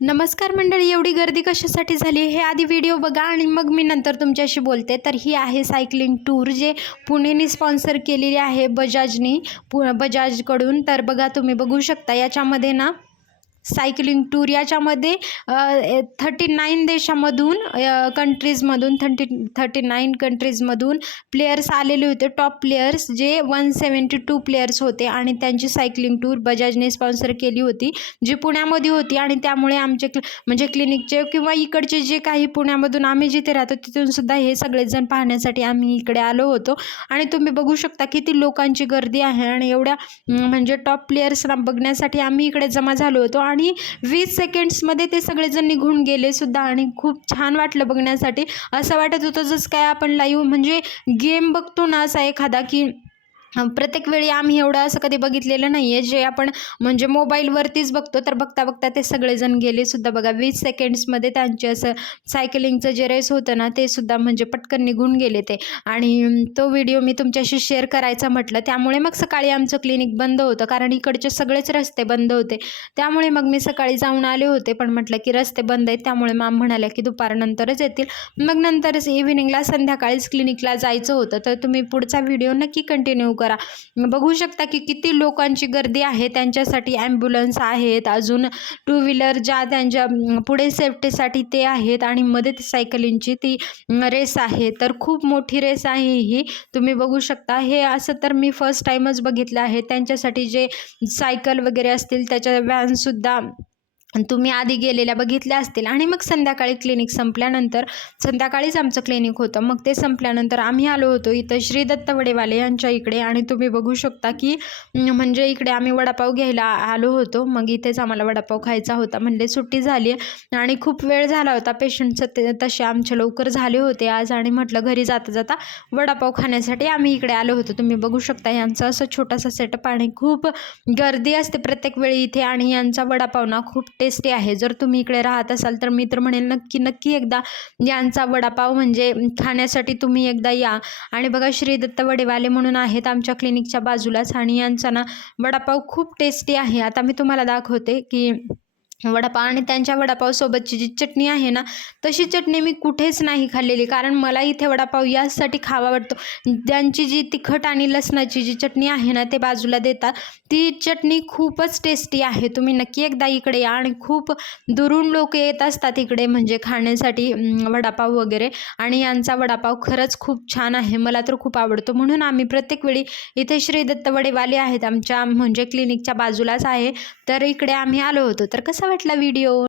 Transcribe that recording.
नमस्कार मंडळी एवढी गर्दी कशासाठी झाली? हे आधी व्हिडिओ बघा आणि मग मी नंतर तुमच्याशी बोलते. तर ही आहे सायकलिंग टूर जे पुणेने स्पॉन्सर केलेली आहे बजाजनी पु बजाजकडून. तर बघा तुम्ही बघू शकता. याच्यामध्ये ना सायकलिंग टूर याच्यामध्ये थर्टी नाईन देशामधून कंट्रीजमधून थर्टी थर्टी नाईन कंट्रीजमधून प्लेयर्स आलेले होते टॉप प्लेयर्स जे वन सेवन्टी टू प्लेयर्स होते आणि त्यांची सायकलिंग टूर बजाजने स्पॉन्सर केली होती जी पुण्यामध्ये होती आणि त्यामुळे आमचे क्ल म्हणजे क्लिनिकचे किंवा इकडचे जे काही पुण्यामधून आम्ही जिथे राहतो तिथून सुद्धा हे सगळेजण पाहण्यासाठी आम्ही इकडे आलो होतो. आणि तुम्ही बघू शकता किती लोकांची गर्दी आहे आणि एवढ्या म्हणजे टॉप प्लेयर्सना बघण्यासाठी आम्ही इकडे जमा झालो होतो. आणि वीस सेकंड्समध्ये ते सगळेजण निघून गेले सुद्धा आणि खूप छान वाटलं बघण्यासाठी. असं वाटत होतं जसं काय आपण लाईव्ह म्हणजे गेम बघतो ना असा एखादा की प्रत्येक वेळी आम्ही एवढं असं कधी बघितलेलं नाही आहे जे आपण म्हणजे मोबाईलवरतीच बघतो तर बघता बघता ते सगळेजण गेले सुद्धा बघा. वीस सेकंड्समध्ये त्यांचे असं सायकलिंगचं जे रेस होतं ना ते सुद्धा म्हणजे पटकन निघून गेले ते. आणि तो व्हिडिओ मी तुमच्याशी शेअर करायचा म्हटलं त्यामुळे मग सकाळी आमचं क्लिनिक बंद होतं. कारण इकडचे सगळेच रस्ते बंद होते. त्यामुळे मग मी सकाळी जाऊन आले होते पण म्हटलं की रस्ते बंद आहेत. त्यामुळे माम म्हणाल्या की दुपारनंतरच येतील. मग नंतरच इव्हिनिंगला संध्याकाळीच क्लिनिकला जायचं होतं. तर तुम्ही पुढचा व्हिडिओ नक्की कंटिन्यू करा. बघू शकता की किती लोकांची गर्दी आहे त्यांच्यासाठी ॲम्ब्युलन्स आहेत अजून टू व्हीलर ज्या त्यांच्या पुढे सेफ्टीसाठी ते आहेत आणि मध्ये सायकलिंगची ती रेस आहे. तर खूप मोठी रेस आहे ही. तुम्ही बघू शकता. हे असं तर मी फर्स्ट टाईमच बघितलं आहे. त्यांच्यासाठी जे सायकल वगैरे असतील त्याच्या व्हॅनसुद्धा तुम्ही आधी गेलेल्या बघितल्या असतील. आणि मग संध्याकाळी क्लिनिक संपल्यानंतर संध्याकाळीच आमचं क्लिनिक होतं. मग ते संपल्यानंतर आम्ही आलो होतो इथं श्री दत्त वडेवाले यांच्या इकडे. आणि तुम्ही बघू शकता की म्हणजे इकडे आम्ही वडापाव घ्यायला आलो होतो. मग इथेच आम्हाला वडापाव खायचा होता. म्हणजे सुट्टी झाली आहे आणि खूप वेळ झाला होता. पेशंटचं ते तसे आमचे लवकर झाले होते आज. आणि म्हटलं घरी जाता जाता वडापाव खाण्यासाठी आम्ही इकडे आलो होतो. तुम्ही बघू शकता यांचं असं छोटासा सेटअप आणि खूप गर्दी असते प्रत्येक वेळी इथे. आणि यांचा वडापाव ना खूप टेस्टी आहे. जर तुम्ही इकडे राहत असाल तर मी तर म्हणेल नक्की नक्की एकदा यांचा वडापाव म्हणजे खाण्यासाठी तुम्ही एकदा या. आणि बघा श्री दत्त वडेवाले म्हणून आहेत आमच्या क्लिनिकच्या बाजूलाच आणि यांचा ना वडापाव खूप टेस्टी आहे. आता मी तुम्हाला दाखवते की वडापाव आणि त्यांच्या वडापावसोबतची जी चटणी आहे ना तशी चटणी मी कुठेच नाही खाल्लेली. कारण मला इथे वडापाव यासाठी खावा वाटतो. त्यांची जी तिखट आणि लसणाची जी चटणी आहे ना ते बाजूला देतात. ती चटणी खूपच टेस्टी आहे. तुम्ही नक्की एकदा इकडे या आणि खूप दुरून लोक येत असतात इकडे म्हणजे खाण्यासाठी वडापाव वगैरे. आणि यांचा वडापाव खरंच खूप छान आहे. मला तर खूप आवडतो. म्हणून आम्ही प्रत्येक वेळी इथे श्री दत्त वडेवाले आहेत. आमच्या म्हणजे क्लिनिकच्या बाजूलाच आहे. तर इकडे आम्ही आलो होतो. तर कसं वाटला व्हिडिओ